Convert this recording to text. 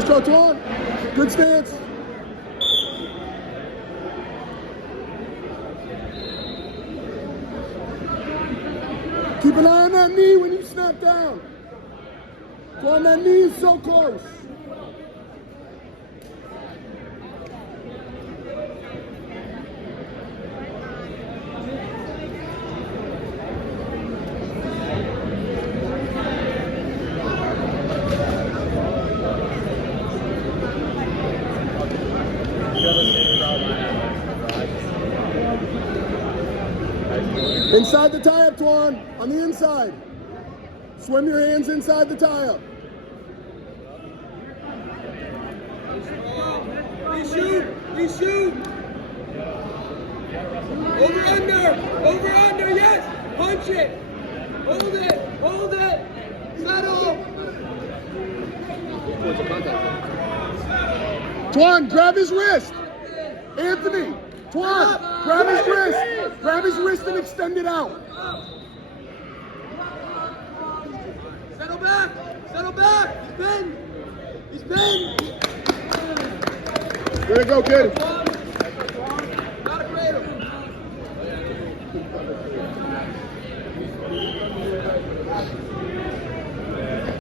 Let's go, Twan. Good stance. Keep an eye on that knee when you snap down. Twan, that knee is so close. Inside the tie-up, Twan. On the inside. Swim your hands inside the tie-up. Reshoot! Over under, yes! Punch it! Hold it! Settle! Twan, grab his wrist! Anthony! Twan, grab his wrist! Grab his wrist and extend it out. Settle back! He's pinned! There you go, kid.